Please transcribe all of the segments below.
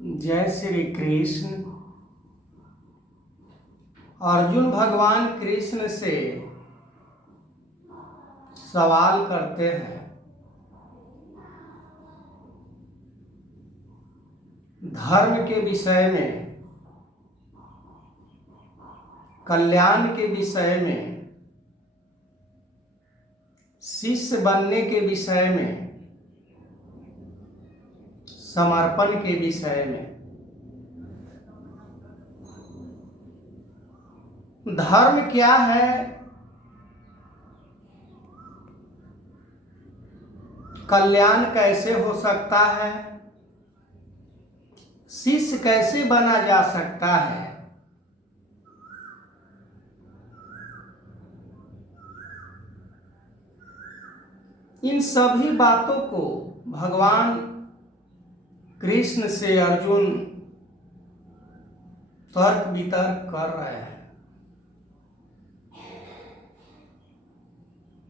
जय श्री कृष्ण। अर्जुन भगवान कृष्ण से सवाल करते हैं, धर्म के विषय में, कल्याण के विषय में, शिष्य बनने के विषय में, समर्पण के विषय में। धर्म क्या है, कल्याण कैसे हो सकता है, शिष्य कैसे बना जा सकता है, इन सभी बातों को भगवान कृष्ण से अर्जुन तर्क वितर्क कर रहे हैं।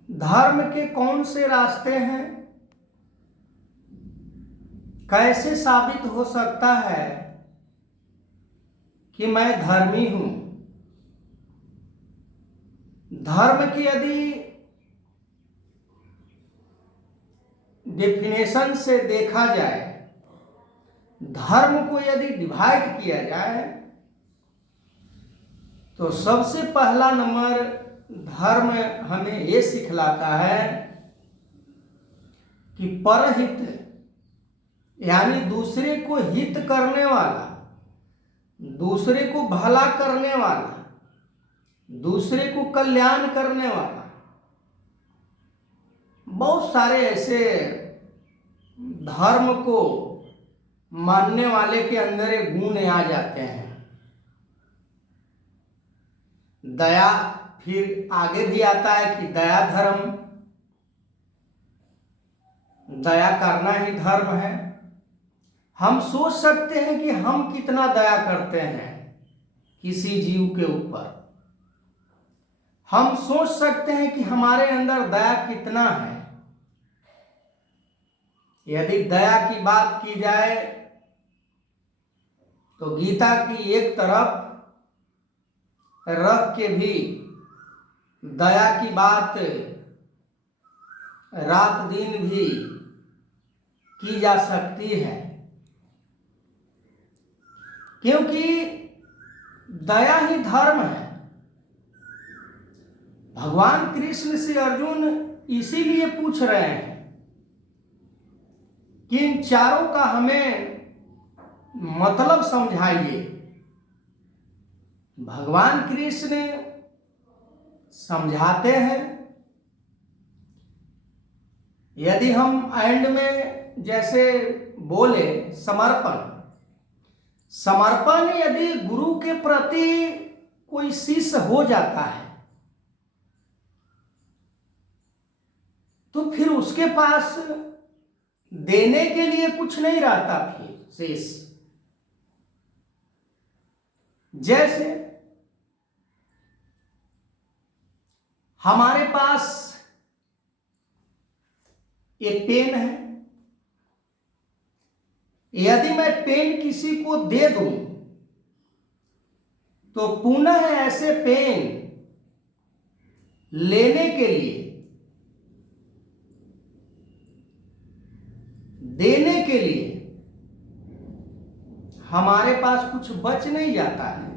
धर्म के कौन से रास्ते हैं, कैसे साबित हो सकता है कि मैं धर्मी हूं। धर्म की यदि डेफिनेशन से देखा जाए, धर्म को यदि डिवाइड किया जाए, तो सबसे पहला नंबर धर्म हमें ये सिखलाता है कि परहित यानी दूसरे को हित करने वाला, दूसरे को भला करने वाला, दूसरे को कल्याण करने वाला। बहुत सारे ऐसे धर्म को मानने वाले के अंदर एक गुण आ जाते हैं। दया, फिर आगे भी आता है कि दया धर्म, दया करना ही धर्म है। हम सोच सकते हैं कि हम कितना दया करते हैं किसी जीव के ऊपर। हम सोच सकते हैं कि हमारे अंदर दया कितना है। यदि दया की बात की जाए तो गीता की एक तरफ रख के भी दया की बात रात दिन भी की जा सकती है, क्योंकि दया ही धर्म है। भगवान कृष्ण से अर्जुन इसीलिए पूछ रहे हैं कि इन चारों का हमें मतलब समझाइए। भगवान कृष्ण समझाते हैं। यदि हम एंड में जैसे बोले समर्पण, समर्पण यदि गुरु के प्रति कोई शिष्य हो जाता है तो फिर उसके पास देने के लिए कुछ नहीं रहता। फिर शेष जैसे हमारे पास एक पेन है, यदि मैं पेन किसी को दे दूं तो पुनः ऐसे पेन लेने के लिए, देने के लिए हमारे पास कुछ बच नहीं जाता है।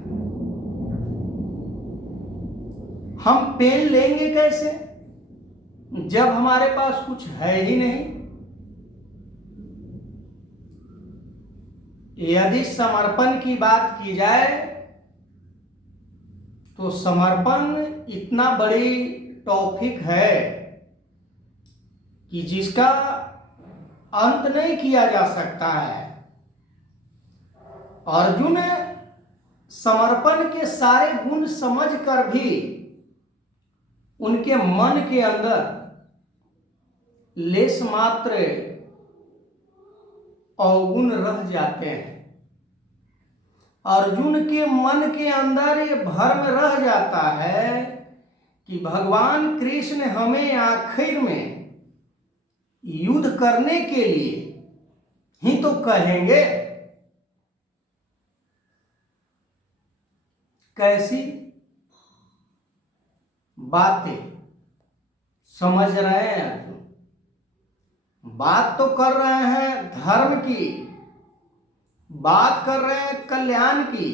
हम पेन लेंगे कैसे जब हमारे पास कुछ है ही नहीं। यदि समर्पण की बात की जाए तो समर्पण इतना बड़ी टॉपिक है कि जिसका अंत नहीं किया जा सकता है। अर्जुन समर्पण के सारे गुण समझकर भी उनके मन के अंदर लेश मात्र अवगुण रह जाते हैं। अर्जुन के मन के अंदर ये भ्रम रह जाता है कि भगवान कृष्ण हमें आखिर में युद्ध करने के लिए ही तो कहेंगे, कैसी बातें समझ रहे हैं अर्जुन? बात तो कर रहे हैं धर्म की, बात कर रहे हैं कल्याण की,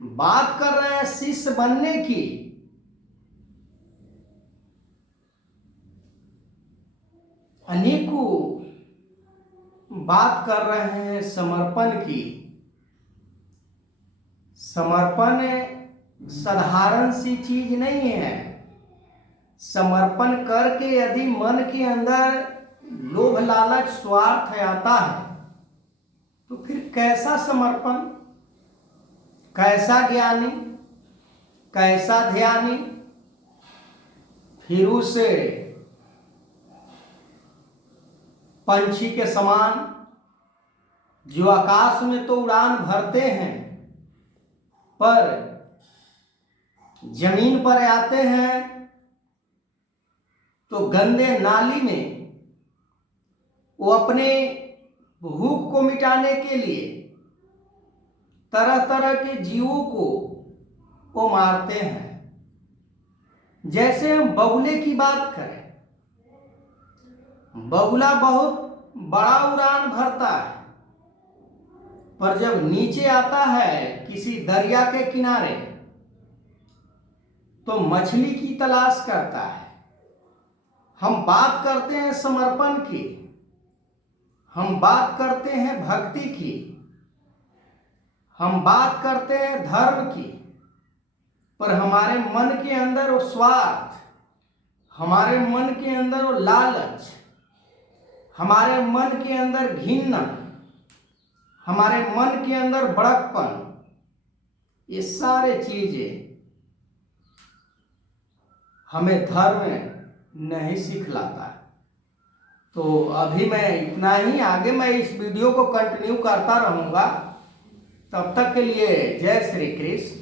बात कर रहे हैं शिष्य बनने की। अनेकों बात कर रहे हैं समर्पण की। समर्पण साधारण सी चीज नहीं है। समर्पण करके यदि मन के अंदर लोभ लालच स्वार्थ आता है तो फिर कैसा समर्पण, कैसा ज्ञानी, कैसा ध्यानी? फिर उसे पंछी के समान जो आकाश में तो उड़ान भरते हैं पर जमीन पर आते हैं तो गंदे नाली में वो अपने भूख को मिटाने के लिए तरह तरह के जीवों को वो मारते हैं। जैसे हम बगुले की बात करें, बगुला बहुत बड़ा उड़ान भरता है पर जब नीचे आता है किसी दरिया के किनारे तो मछली की तलाश करता है। हम बात करते हैं समर्पण की, हम बात करते हैं भक्ति की, हम बात करते हैं धर्म की, पर हमारे मन के अंदर वो स्वार्थ, हमारे मन के अंदर वो लालच, हमारे मन के अंदर घृणा, हमारे मन के अंदर बड़कपन, ये सारे चीजें हमें धर्म नहीं सिखलाता है। तो अभी मैं इतना ही, आगे मैं इस वीडियो को कंटिन्यू करता रहूँगा। तब तक के लिए जय श्री कृष्ण।